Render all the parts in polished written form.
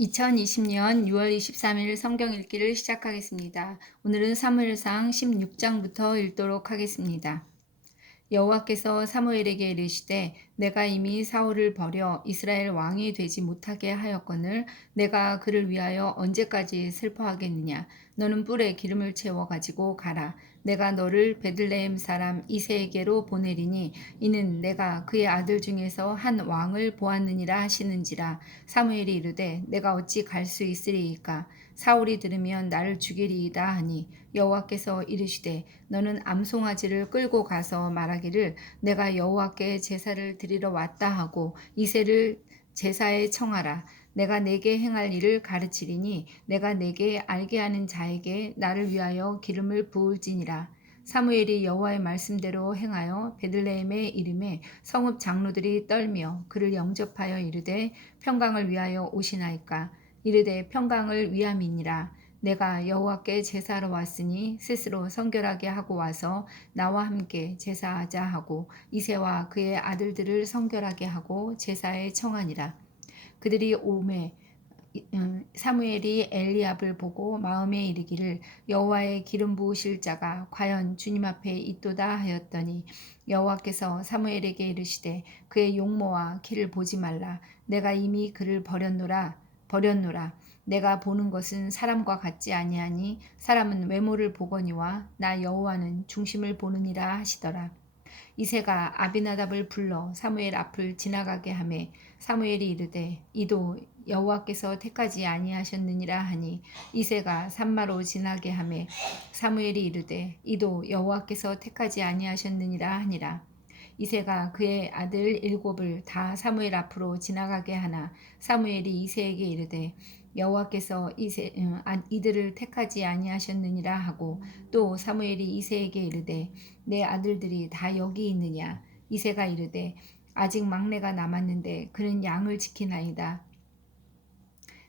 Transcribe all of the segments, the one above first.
2020년 6월 23일 성경 읽기를 시작하겠습니다. 오늘은 사무엘상 16장부터 읽도록 하겠습니다. 여호와께서 사무엘에게 이르시되 내가 이미 사울을 버려 이스라엘 왕이 되지 못하게 하였거늘 내가 그를 위하여 언제까지 슬퍼하겠느냐. 너는 뿔에 기름을 채워 가지고 가라. 내가 너를 베들레헴 사람 이새에게로 보내리니 이는 내가 그의 아들 중에서 한 왕을 보았느니라 하시는지라. 사무엘이 이르되 내가 어찌 갈 수 있으리이까. 사울이 들으면 나를 죽이리이다 하니 여호와께서 이르시되 너는 암송아지를 끌고 가서 말하기를 내가 여호와께 제사를 드리러 왔다 하고 이새를 제사에 청하라. 내가 내게 행할 일을 가르치리니 내가 내게 알게 하는 자에게 나를 위하여 기름을 부을지니라. 사무엘이 여호와의 말씀대로 행하여 베들레헴에 이름에 성읍 장로들이 떨며 그를 영접하여 이르되 평강을 위하여 오시나이까. 이르되 평강을 위함이니라. 내가 여호와께 제사하러 왔으니 스스로 성결하게 하고 와서 나와 함께 제사하자 하고 이새와 그의 아들들을 성결하게 하고 제사에 청하니라. 그들이 오매 사무엘이 엘리압을 보고 마음에 이르기를 여호와의 기름 부으실 자가 과연 주님 앞에 있도다 하였더니 여호와께서 사무엘에게 이르시되 그의 용모와 키를 보지 말라. 내가 이미 그를 버렸노라. 내가 보는 것은 사람과 같지 아니하니 사람은 외모를 보거니와 나 여호와는 중심을 보느니라 하시더라. 이새가 아비나답을 불러 사무엘 앞을 지나가게 하매 사무엘이 이르되 이도 여호와께서 택하지 아니하셨느니라 하니 이새가 산마로 지나게 하매 사무엘이 이르되 이도 여호와께서 택하지 아니하셨느니라 하니라. 이새가 그의 아들 7을 다 사무엘 앞으로 지나가게 하나 사무엘이 이새에게 이르되 여호와께서 이들을 택하지 아니하셨느니라 하고 또 사무엘이 이새에게 이르되 내 아들들이 다 여기 있느냐. 이새가 이르되 아직 막내가 남았는데 그는 양을 지키나이다.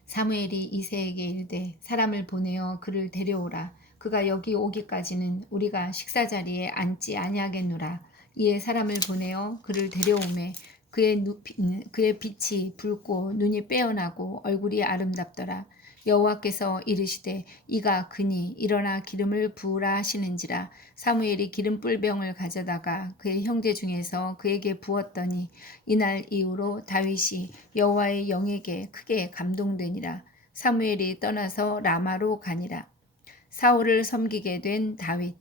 사무엘이 이새에게 이르되 사람을 보내어 그를 데려오라. 그가 여기 오기까지는 우리가 식사 자리에 앉지 아니하겠노라. 이에 사람을 보내어 그를 데려오매 그의 빛이 붉고 눈이 빼어나고 얼굴이 아름답더라. 여호와께서 이르시되 이가 그니 일어나 기름을 부으라 하시는지라. 사무엘이 기름 뿔병을 가져다가 그의 형제 중에서 그에게 부었더니 이날 이후로 다윗이 여호와의 영에게 크게 감동되니라. 사무엘이 떠나서 라마로 가니라. 사울을 섬기게 된 다윗.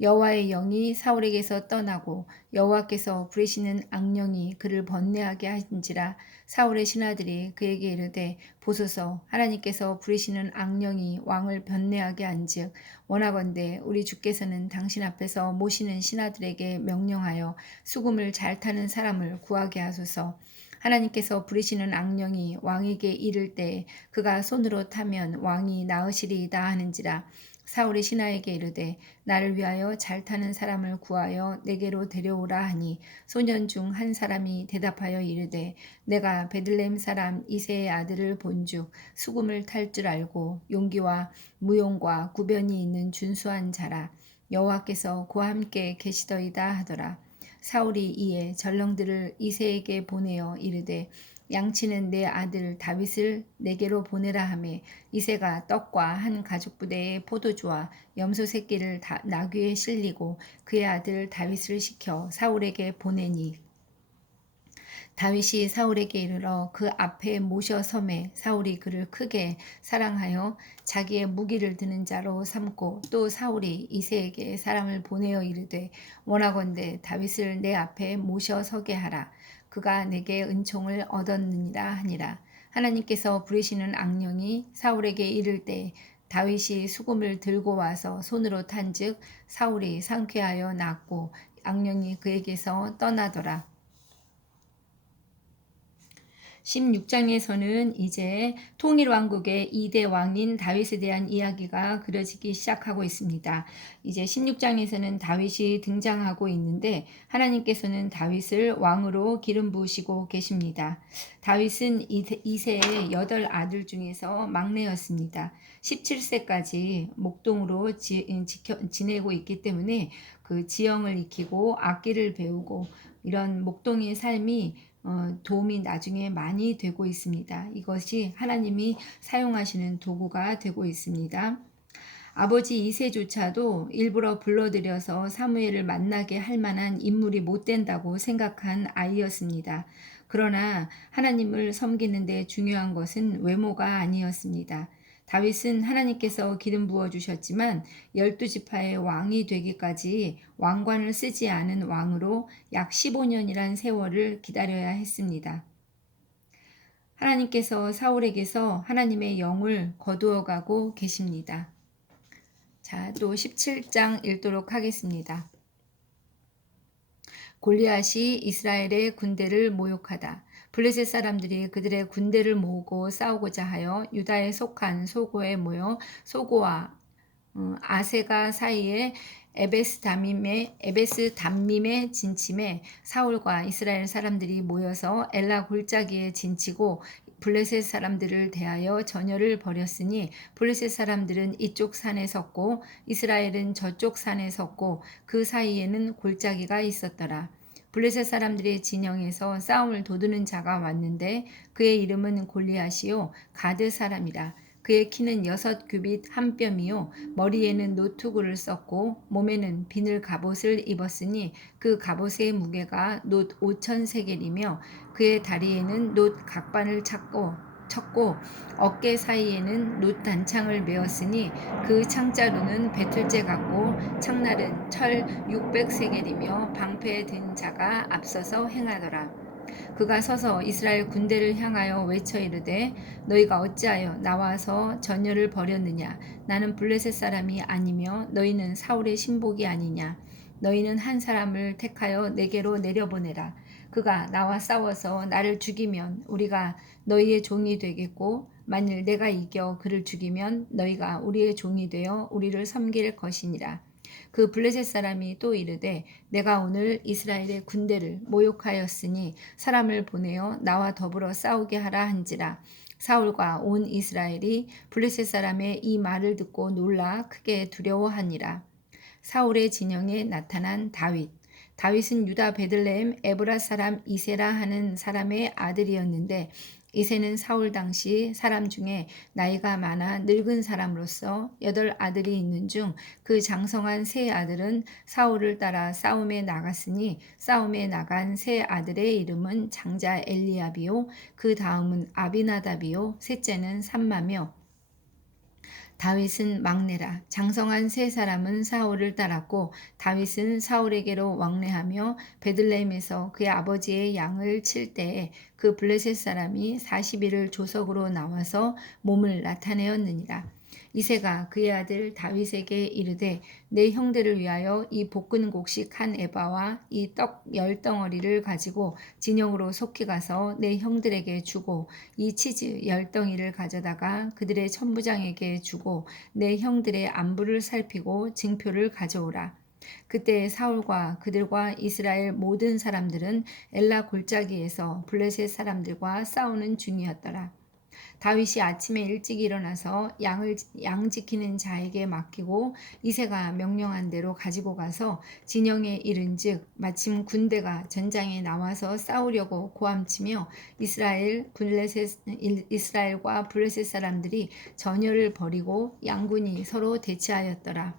여호와의 영이 사울에게서 떠나고 여호와께서 부리시는 악령이 그를 번뇌하게 하신지라. 사울의 신하들이 그에게 이르되 보소서 하나님께서 부리시는 악령이 왕을 번뇌하게 한즉 원하건대 우리 주께서는 당신 앞에서 모시는 신하들에게 명령하여 수금을 잘 타는 사람을 구하게 하소서. 하나님께서 부리시는 악령이 왕에게 이를 때 그가 손으로 타면 왕이 나으시리이다 하는지라. 사울이 신하에게 이르되 나를 위하여 잘 타는 사람을 구하여 내게로 데려오라 하니 소년 중 한 사람이 대답하여 이르되 내가 베들레헴 사람 이새의 아들을 본즉 수금을 탈 줄 알고 용기와 무용과 구변이 있는 준수한 자라. 여호와께서 그와 함께 계시더이다 하더라. 사울이 이에 전령들을 이새에게 보내어 이르되 양치는 내 아들 다윗을 내게로 보내라 하매 이새가 떡과 한 가죽부대의 포도주와 염소 새끼를 나귀에 실리고 그의 아들 다윗을 시켜 사울에게 보내니 다윗이 사울에게 이르러 그 앞에 모셔 섬에 사울이 그를 크게 사랑하여 자기의 무기를 드는 자로 삼고 또 사울이 이새에게 사람을 보내어 이르되 원하건대 다윗을 내 앞에 모셔 서게 하라. 그가 내게 은총을 얻었느니라 하니라. 하나님께서 부리시는 악령이 사울에게 이를 때 다윗이 수금을 들고 와서 손으로 탄즉 사울이 상쾌하여 낫고 악령이 그에게서 떠나더라. 16장에서는 이제 통일왕국의 2대 왕인 다윗에 대한 이야기가 그려지기 시작하고 있습니다. 이제 16장에서는 다윗이 등장하고 있는데 하나님께서는 다윗을 왕으로 기름 부으시고 계십니다. 다윗은 이새의 8아들 중에서 막내였습니다. 17세까지 목동으로 지내고 있기 때문에 그 지형을 익히고 악기를 배우고 이런 목동의 삶이 도움이 나중에 많이 되고 있습니다. 이것이 하나님이 사용하시는 도구가 되고 있습니다. 아버지 이새조차도 일부러 불러들여서 사무엘을 만나게 할 만한 인물이 못 된다고 생각한 아이였습니다. 그러나 하나님을 섬기는 데 중요한 것은 외모가 아니었습니다. 다윗은 하나님께서 기름 부어 주셨지만 12지파의 왕이 되기까지 왕관을 쓰지 않은 왕으로 약 15년이란 세월을 기다려야 했습니다. 하나님께서 사울에게서 하나님의 영을 거두어 가고 계십니다. 자, 또 17장 읽도록 하겠습니다. 골리앗이 이스라엘의 군대를 모욕하다. 블레셋 사람들이 그들의 군대를 모으고 싸우고자 하여 유다에 속한 소고에 모여 소고와 아세가 사이에 에베스 담밈에 진침해 사울과 이스라엘 사람들이 모여서 엘라 골짜기에 진치고 블레셋 사람들을 대하여 전열을 벌였으니 블레셋 사람들은 이쪽 산에 섰고 이스라엘은 저쪽 산에 섰고 그 사이에는 골짜기가 있었더라. 블레셋 사람들의 진영에서 싸움을 도두는 자가 왔는데 그의 이름은 골리앗이요 가드 사람이라. 그의 키는 6규빗 한 뼘이요 머리에는 노투구를 썼고 몸에는 비늘 갑옷을 입었으니 그 갑옷의 무게가 놋 5천 세겔이며 그의 다리에는 놋 각반을 쳤고 어깨 사이에는 놋 단창을 메었으니 그 창자루는 배틀째 같고 창날은 철 600세겔이며 방패에 든 자가 앞서서 행하더라. 그가 서서 이스라엘 군대를 향하여 외쳐 이르되 너희가 어찌하여 나와서 전열을 벌였느냐. 나는 블레셋 사람이 아니며 너희는 사울의 신복이 아니냐. 너희는 한 사람을 택하여 내게로 내려보내라. 그가 나와 싸워서 나를 죽이면 우리가 너희의 종이 되겠고 만일 내가 이겨 그를 죽이면 너희가 우리의 종이 되어 우리를 섬길 것이니라. 그 블레셋 사람이 또 이르되 내가 오늘 이스라엘의 군대를 모욕하였으니 사람을 보내어 나와 더불어 싸우게 하라 한지라. 사울과 온 이스라엘이 블레셋 사람의 이 말을 듣고 놀라 크게 두려워하니라. 사울의 진영에 나타난 다윗. 다윗은 유다 베들레헴 에브라 사람 이세라 하는 사람의 아들이었는데 이세는 사울 당시 사람 중에 나이가 많아 늙은 사람으로서 8아들이 있는 중 그 장성한 세 아들은 사울을 따라 싸움에 나갔으니 싸움에 나간 세 아들의 이름은 장자 엘리압이요 그 다음은 아비나답이요 셋째는 삼마며 다윗은 막내라. 장성한 세 사람은 사울을 따랐고 다윗은 사울에게로 왕래하며 베들레헴에서 그의 아버지의 양을 칠 때에 그 블레셋 사람이 40일을 조석으로 나와서 몸을 나타내었느니라. 이새가 그의 아들 다윗에게 이르되 내 형들을 위하여 이 볶은 곡식 한 에바와 이 떡 10덩어리를 가지고 진영으로 속히 가서 내 형들에게 주고 이 치즈 10덩이를 가져다가 그들의 천부장에게 주고 내 형들의 안부를 살피고 징표를 가져오라. 그때 사울과 그들과 이스라엘 모든 사람들은 엘라 골짜기에서 블레셋 사람들과 싸우는 중이었더라. 다윗이 아침에 일찍 일어나서 양 지키는 자에게 맡기고 이새가 명령한 대로 가지고 가서 진영에 이른즉 마침 군대가 전장에 나와서 싸우려고 고함치며 이스라엘과 블레셋 사람들이 전열을 벌이고 양군이 서로 대치하였더라.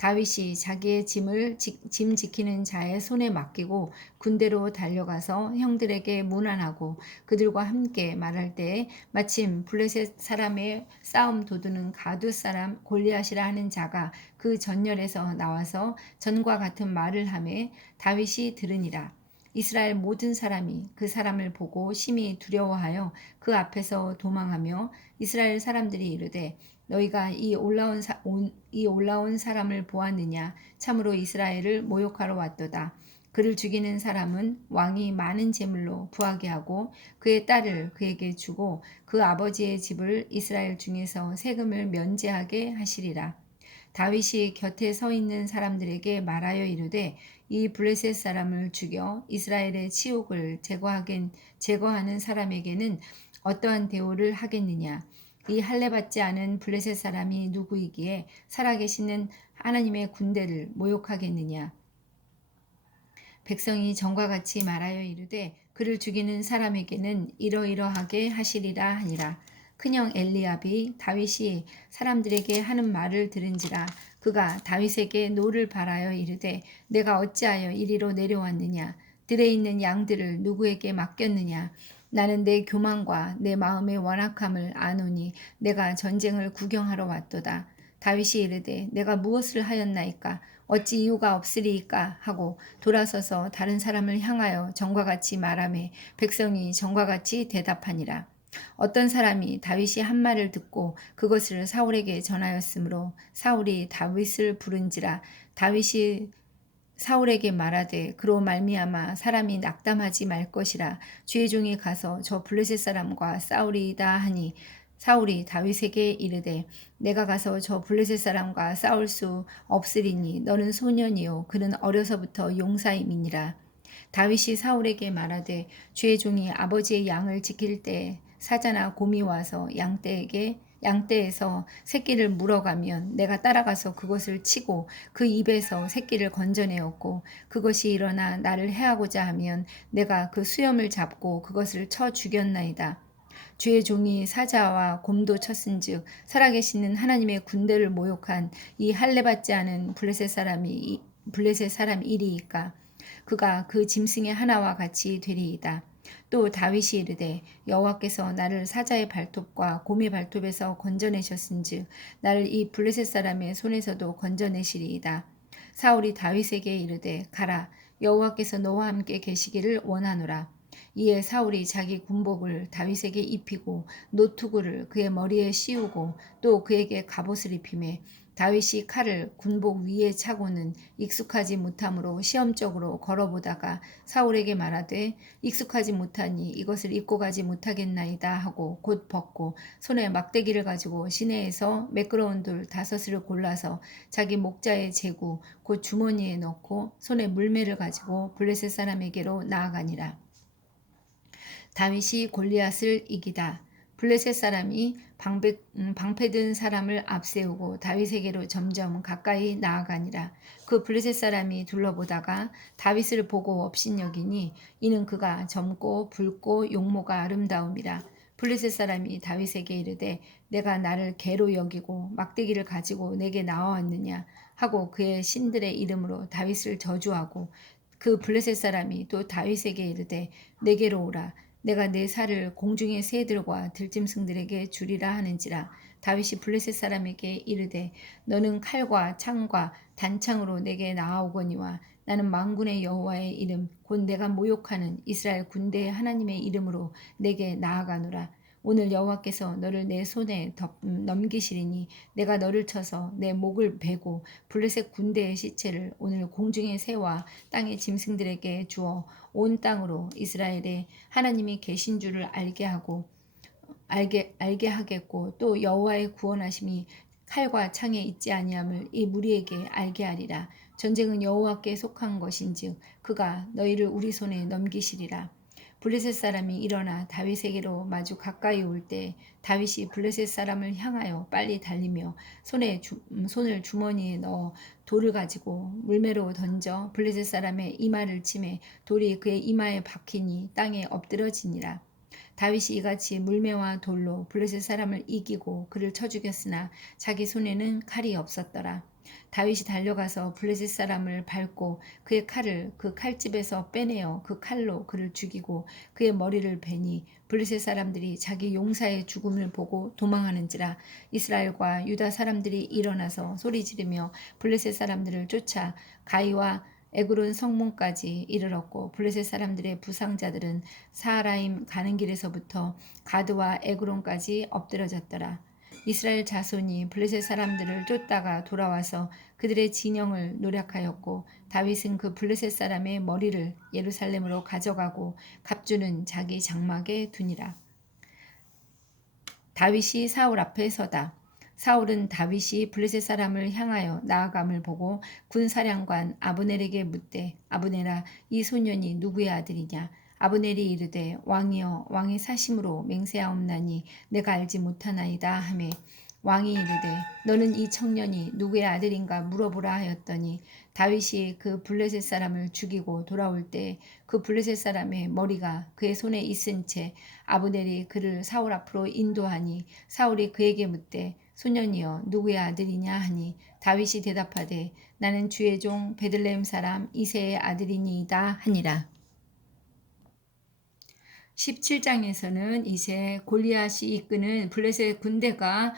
다윗이 자기의 짐 지키는 자의 손에 맡기고 군대로 달려가서 형들에게 문안하고 그들과 함께 말할 때에 마침 블레셋 사람의 싸움 도두는 가두 사람 골리앗이라 하는 자가 그 전열에서 나와서 전과 같은 말을 하매 다윗이 들으니라. 이스라엘 모든 사람이 그 사람을 보고 심히 두려워하여 그 앞에서 도망하며 이스라엘 사람들이 이르되 너희가 이 올라온 사람을 보았느냐? 참으로 이스라엘을 모욕하러 왔도다. 그를 죽이는 사람은 왕이 많은 제물로 부하게 하고 그의 딸을 그에게 주고 그 아버지의 집을 이스라엘 중에서 세금을 면제하게 하시리라. 다윗이 곁에 서 있는 사람들에게 말하여 이르되 이 블레셋 사람을 죽여 이스라엘의 치욕을 제거하는 사람에게는 어떠한 대우를 하겠느냐? 이 할례받지 않은 블레셋 사람이 누구이기에 살아계시는 하나님의 군대를 모욕하겠느냐. 백성이 전과 같이 말하여 이르되 그를 죽이는 사람에게는 이러이러하게 하시리라 하니라. 큰형 엘리압이 다윗이 사람들에게 하는 말을 들은지라. 그가 다윗에게 노를 바라여 이르되 내가 어찌하여 이리로 내려왔느냐. 들에 있는 양들을 누구에게 맡겼느냐. 나는 내 교만과 내 마음의 완악함을 아노니 내가 전쟁을 구경하러 왔도다. 다윗이 이르되 내가 무엇을 하였나이까. 어찌 이유가 없으리이까 하고 돌아서서 다른 사람을 향하여 전과 같이 말하매 백성이 전과 같이 대답하니라. 어떤 사람이 다윗이 한 말을 듣고 그것을 사울에게 전하였으므로 사울이 다윗을 부른지라. 다윗이 사울에게 말하되 그로 말미암아 사람이 낙담하지 말 것이라. 주의 종이 가서 저 블레셋 사람과 싸우리이다 하니 사울이 다윗에게 이르되 내가 가서 저 블레셋 사람과 싸울 수 없으리니 너는 소년이요 그는 어려서부터 용사임이니라. 다윗이 사울에게 말하되 주의 종이 아버지의 양을 지킬 때 사자나 곰이 와서 양떼에서 새끼를 물어가면 내가 따라가서 그것을 치고 그 입에서 새끼를 건져내었고 그것이 일어나 나를 해하고자 하면 내가 그 수염을 잡고 그것을 쳐 죽였나이다. 주의 종이 사자와 곰도 쳤은즉 살아계시는 하나님의 군대를 모욕한 이 할례받지 않은 블레셋 사람 일이이까. 그가 그 짐승의 하나와 같이 되리이다. 또 다윗이 이르되 여호와께서 나를 사자의 발톱과 곰의 발톱에서 건져내셨은즉 나를 이 블레셋 사람의 손에서도 건져내시리이다. 사울이 다윗에게 이르되 가라 여호와께서 너와 함께 계시기를 원하노라. 이에 사울이 자기 군복을 다윗에게 입히고 노투구를 그의 머리에 씌우고 또 그에게 갑옷을 입히매 다윗이 칼을 군복 위에 차고는 익숙하지 못함으로 시험적으로 걸어보다가 사울에게 말하되 익숙하지 못하니 이것을 입고 가지 못하겠나이다 하고 곧 벗고 손에 막대기를 가지고 시내에서 매끄러운 돌 5을 골라서 자기 목자의 제구 곧 주머니에 넣고 손에 물매를 가지고 블레셋 사람에게로 나아가니라. 다윗이 골리앗을 이기다. 블레셋 사람이 방패든 사람을 앞세우고 다윗에게로 점점 가까이 나아가니라. 그 블레셋 사람이 둘러보다가 다윗을 보고 업신여기니 이는 그가 젊고 붉고 용모가 아름다움이라. 블레셋 사람이 다윗에게 이르되 내가 나를 개로 여기고 막대기를 가지고 내게 나와왔느냐 하고 그의 신들의 이름으로 다윗을 저주하고 그 블레셋 사람이 또 다윗에게 이르되 내게로 오라. 내가 내 살을 공중의 새들과 들짐승들에게 주리라 하는지라. 다윗이 블레셋 사람에게 이르되 너는 칼과 창과 단창으로 내게 나아오거니와 나는 만군의 여호와의 이름 곧 내가 모욕하는 이스라엘 군대의 하나님의 이름으로 내게 나아가노라. 오늘 여호와께서 너를 내 손에 넘기시리니 내가 너를 쳐서 내 목을 베고 블레셋 군대의 시체를 오늘 공중의 새와 땅의 짐승들에게 주어 온 땅으로 이스라엘에 하나님이 계신 줄을 알게 하겠고 또 여호와의 구원하심이 칼과 창에 있지 아니함을 이 무리에게 알게 하리라. 전쟁은 여호와께 속한 것인즉 그가 너희를 우리 손에 넘기시리라. 블레셋 사람이 일어나 다윗에게로 마주 가까이 올 때 다윗이 블레셋 사람을 향하여 빨리 달리며 손을 주머니에 넣어 돌을 가지고 물매로 던져 블레셋 사람의 이마를 치매 돌이 그의 이마에 박히니 땅에 엎드러지니라. 다윗이 이같이 물매와 돌로 블레셋 사람을 이기고 그를 쳐 죽였으나 자기 손에는 칼이 없었더라. 다윗이 달려가서 블레셋 사람을 밟고 그의 칼을 그 칼집에서 빼내어 그 칼로 그를 죽이고 그의 머리를 베니 블레셋 사람들이 자기 용사의 죽음을 보고 도망하는지라. 이스라엘과 유다 사람들이 일어나서 소리 지르며 블레셋 사람들을 쫓아 가이와 에그론 성문까지 이르렀고 블레셋 사람들의 부상자들은 사하라임 가는 길에서부터 가드와 에그론까지 엎드러졌더라. 이스라엘 자손이 블레셋 사람들을 쫓다가 돌아와서 그들의 진영을 노략하였고 다윗은 그 블레셋 사람의 머리를 예루살렘으로 가져가고 갑주는 자기 장막에 두니라. 다윗이 사울 앞에 서다. 사울은 다윗이 블레셋 사람을 향하여 나아감을 보고 군사령관 아브넬에게 묻되 아브넬아 이 소년이 누구의 아들이냐. 아브넬이 이르되 왕이여 왕의 사심으로 맹세하옵나니 내가 알지 못하나이다 하매 왕이 이르되 너는 이 청년이 누구의 아들인가 물어보라 하였더니 다윗이 그 블레셋 사람을 죽이고 돌아올 때 그 블레셋 사람의 머리가 그의 손에 있은 채 아브넬이 그를 사울 앞으로 인도하니 사울이 그에게 묻되 소년이여 누구의 아들이냐 하니 다윗이 대답하되 나는 주의 종 베들레헴 사람 이새의 아들이니이다 하니라. 17장에서는 이제 골리앗이 이끄는 블레셋 군대가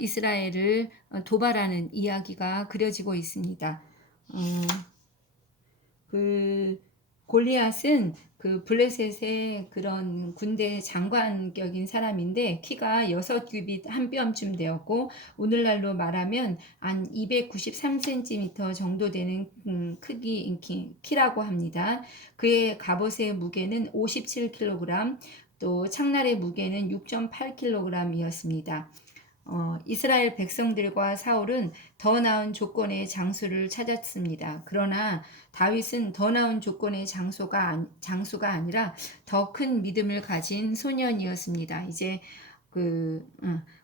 이스라엘을 도발하는 이야기가 그려지고 있습니다. 그 골리앗은 그 블레셋의 그런 군대 장관격인 사람인데 키가 6규빗 한 뼘쯤 되었고 오늘날로 말하면 한 293cm 정도 되는 키라고 합니다. 그의 갑옷의 무게는 57kg, 또 창날의 무게는 6.8kg이었습니다. 이스라엘 백성들과 사울은 더 나은 조건의 장소를 찾았습니다. 그러나 다윗은 더 나은 조건의 장수가 아니라 더 큰 믿음을 가진 소년이었습니다. 이제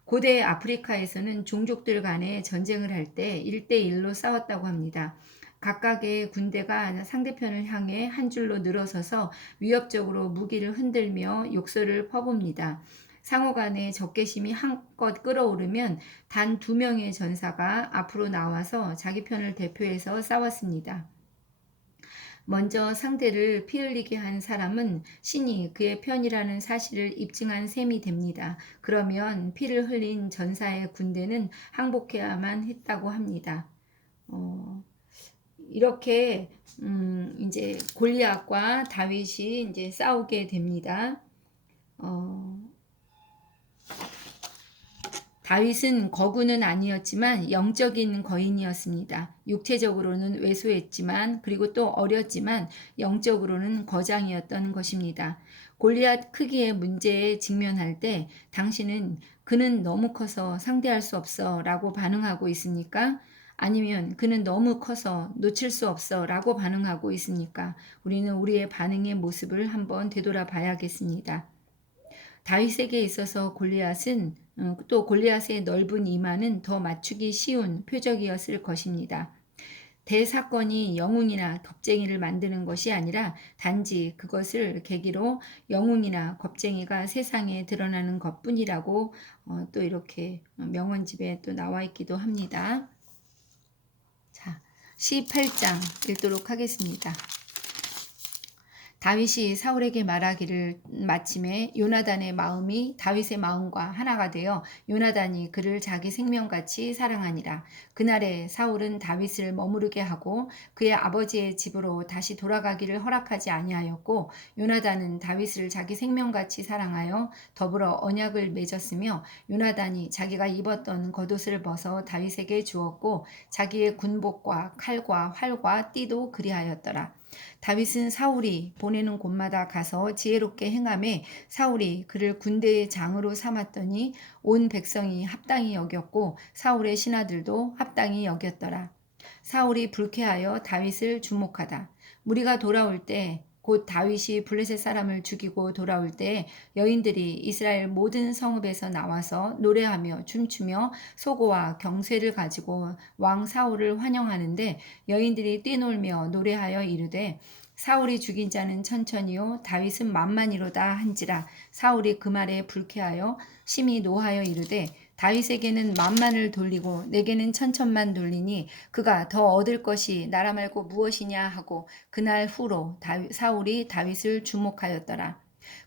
고대 아프리카에서는 종족들 간에 전쟁을 할 때 1대1로 싸웠다고 합니다. 각각의 군대가 상대편을 향해 한 줄로 늘어서서 위협적으로 무기를 흔들며 욕설을 퍼붓니다. 상호 간의 적개심이 한껏 끓어오르면 단 2명의 전사가 앞으로 나와서 자기 편을 대표해서 싸웠습니다. 먼저 상대를 피 흘리게 한 사람은 신이 그의 편이라는 사실을 입증한 셈이 됩니다. 그러면 피를 흘린 전사의 군대는 항복해야만 했다고 합니다. 이렇게 이제 골리앗과 다윗이 이제 싸우게 됩니다. 다윗은 거구는 아니었지만 영적인 거인이었습니다. 육체적으로는 왜소했지만 그리고 또 어렸지만 영적으로는 거장이었던 것입니다. 골리앗 크기의 문제에 직면할 때 당신은 그는 너무 커서 상대할 수 없어 라고 반응하고 있습니까? 아니면 그는 너무 커서 놓칠 수 없어 라고 반응하고 있습니까? 우리는 우리의 반응의 모습을 한번 되돌아 봐야겠습니다. 다윗에게 있어서 골리앗은 또 골리앗의 넓은 이마는 더 맞추기 쉬운 표적이었을 것입니다. 대사건이 영웅이나 겁쟁이를 만드는 것이 아니라 단지 그것을 계기로 영웅이나 겁쟁이가 세상에 드러나는 것뿐이라고 또 이렇게 명언집에 또 나와 있기도 합니다. 자, 18장 읽도록 하겠습니다. 다윗이 사울에게 말하기를 마침에 요나단의 마음이 다윗의 마음과 하나가 되어 요나단이 그를 자기 생명같이 사랑하니라. 그날에 사울은 다윗을 머무르게 하고 그의 아버지의 집으로 다시 돌아가기를 허락하지 아니하였고 요나단은 다윗을 자기 생명같이 사랑하여 더불어 언약을 맺었으며 요나단이 자기가 입었던 겉옷을 벗어 다윗에게 주었고 자기의 군복과 칼과 활과 띠도 그리하였더라. 다윗은 사울이 보내는 곳마다 가서 지혜롭게 행하매 사울이 그를 군대의 장으로 삼았더니 온 백성이 합당히 여겼고 사울의 신하들도 합당히 여겼더라. 사울이 불쾌하여 다윗을 주목하다. 무리가 돌아올 때 곧 다윗이 블레셋 사람을 죽이고 돌아올 때 여인들이 이스라엘 모든 성읍에서 나와서 노래하며 춤추며 소고와 경쇠를 가지고 왕 사울을 환영하는데 여인들이 뛰놀며 노래하여 이르되 사울이 죽인 자는 천천히요 다윗은 만만이로다 한지라. 사울이 그 말에 불쾌하여 심히 노하여 이르되 다윗에게는 만만을 돌리고 내게는 천천만 돌리니 그가 더 얻을 것이 나라 말고 무엇이냐 하고 그날 후로 사울이 다윗을 주목하였더라.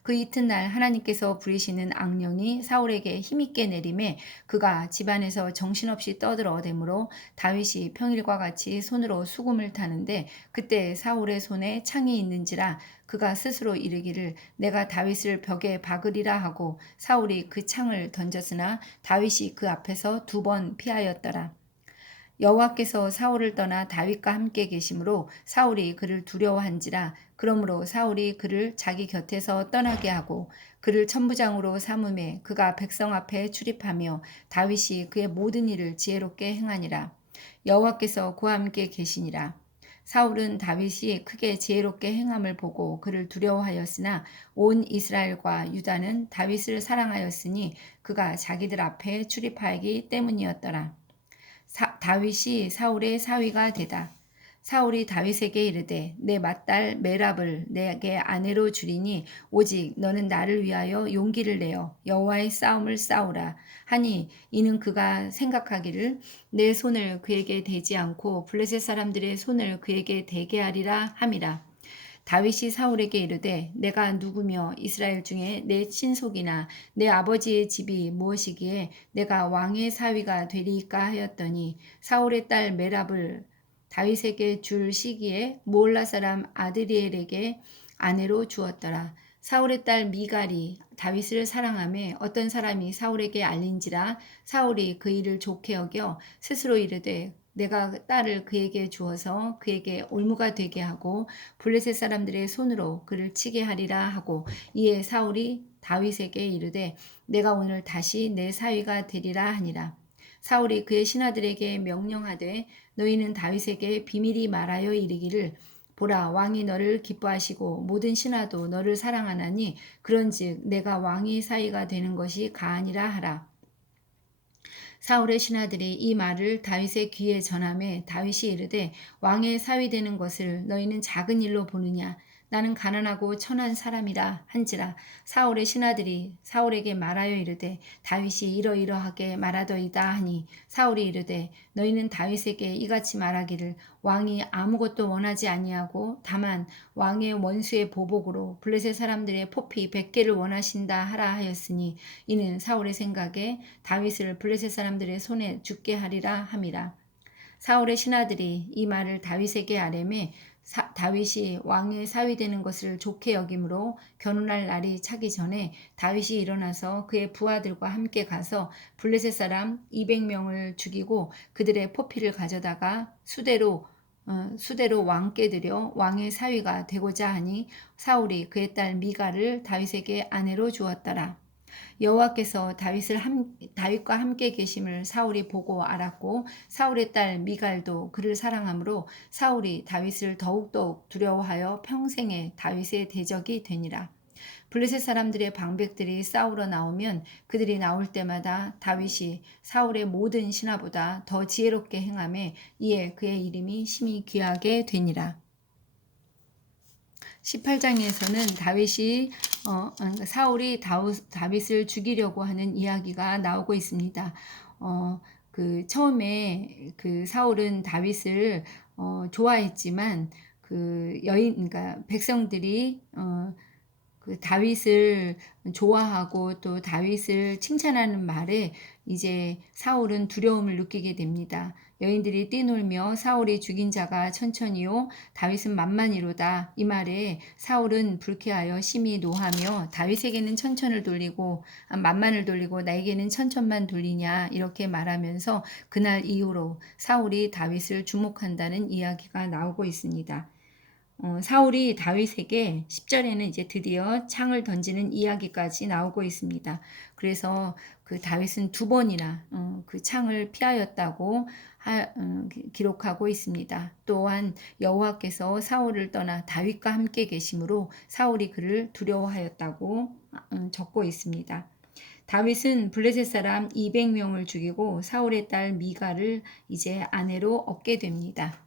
그 이튿날 하나님께서 부리시는 악령이 사울에게 힘있게 내림에 그가 집안에서 정신없이 떠들어대므로 다윗이 평일과 같이 손으로 수금을 타는데 그때 사울의 손에 창이 있는지라 그가 스스로 이르기를 내가 다윗을 벽에 박으리라 하고 사울이 그 창을 던졌으나 다윗이 그 앞에서 2번 피하였더라. 여호와께서 사울을 떠나 다윗과 함께 계심으로 사울이 그를 두려워한지라. 그러므로 사울이 그를 자기 곁에서 떠나게 하고 그를 천부장으로 삼음에 그가 백성 앞에 출입하며 다윗이 그의 모든 일을 지혜롭게 행하니라. 여호와께서 그와 함께 계시니라. 사울은 다윗이 크게 지혜롭게 행함을 보고 그를 두려워하였으나 온 이스라엘과 유다는 다윗을 사랑하였으니 그가 자기들 앞에 출입하기 때문이었더라. 다윗이 사울의 사위가 되다. 사울이 다윗에게 이르되 내 맏딸 메랍을 내게 아내로 주리니 오직 너는 나를 위하여 용기를 내어 여호와의 싸움을 싸우라 하니 이는 그가 생각하기를 내 손을 그에게 대지 않고 블레셋 사람들의 손을 그에게 대게 하리라 함이라. 다윗이 사울에게 이르되 내가 누구며 이스라엘 중에 내 친속이나 내 아버지의 집이 무엇이기에 내가 왕의 사위가 되리이까 하였더니 사울의 딸 메랍을 다윗에게 줄 시기에 모올라 사람 아드리엘에게 아내로 주었더라. 사울의 딸 미갈이 다윗을 사랑하며 어떤 사람이 사울에게 알린지라 사울이 그 일을 좋게 여겨 스스로 이르되 내가 딸을 그에게 주어서 그에게 올무가 되게 하고 블레셋 사람들의 손으로 그를 치게 하리라 하고 이에 사울이 다윗에게 이르되 내가 오늘 다시 내 사위가 되리라 하니라. 사울이 그의 신하들에게 명령하되 너희는 다윗에게 비밀이 말하여 이르기를 보라 왕이 너를 기뻐하시고 모든 신하도 너를 사랑하나니 그런즉 내가 왕의 사위가 되는 것이 가하니라 하라. 사울의 신하들이 이 말을 다윗의 귀에 전하매 다윗이 이르되 왕의 사위 되는 것을 너희는 작은 일로 보느냐 나는 가난하고 천한 사람이라 한지라. 사울의 신하들이 사울에게 말하여 이르되 다윗이 이러이러하게 말하더이다 하니 사울이 이르되 너희는 다윗에게 이같이 말하기를 왕이 아무것도 원하지 아니하고 다만 왕의 원수의 보복으로 블레셋 사람들의 포피 100개를 원하신다 하라 하였으니 이는 사울의 생각에 다윗을 블레셋 사람들의 손에 죽게 하리라 함이라. 사울의 신하들이 이 말을 다윗에게 아뢰매 다윗이 왕의 사위 되는 것을 좋게 여김으로 결혼할 날이 차기 전에 다윗이 일어나서 그의 부하들과 함께 가서 블레셋 사람 200명을 죽이고 그들의 포피를 가져다가 수대로 왕께 드려 왕의 사위가 되고자 하니 사울이 그의 딸 미갈을 다윗에게 아내로 주었더라. 여호와께서 다윗과 함께 계심을 사울이 보고 알았고 사울의 딸 미갈도 그를 사랑하므로 사울이 다윗을 더욱더욱 두려워하여 평생에 다윗의 대적이 되니라. 블레셋 사람들의 방백들이 싸우러 나오면 그들이 나올 때마다 다윗이 사울의 모든 신하보다 더 지혜롭게 행하매 이에 그의 이름이 심히 귀하게 되니라. 18장에서는 다윗이 사울이 다윗을 죽이려고 하는 이야기가 나오고 있습니다. 처음에 그 사울은 다윗을 좋아했지만 그러니까 백성들이 그 다윗을 좋아하고 또 다윗을 칭찬하는 말에 이제 사울은 두려움을 느끼게 됩니다. 여인들이 뛰놀며 사울이 죽인 자가 천천히요 다윗은 만만이로다. 이 말에 사울은 불쾌하여 심히 노하며 다윗에게는 천천을 돌리고 만만을 돌리고 나에게는 천천만 돌리냐 이렇게 말하면서 그날 이후로 사울이 다윗을 주목한다는 이야기가 나오고 있습니다. 사울이 다윗에게 10절에는 이제 드디어 창을 던지는 이야기까지 나오고 있습니다. 그래서 그 다윗은 2번이나 그 창을 피하였다고 기록하고 있습니다. 또한 여호와께서 사울을 떠나 다윗과 함께 계심으로 사울이 그를 두려워하였다고 적고 있습니다. 다윗은 블레셋 사람 200명을 죽이고 사울의 딸 미갈을 이제 아내로 얻게 됩니다.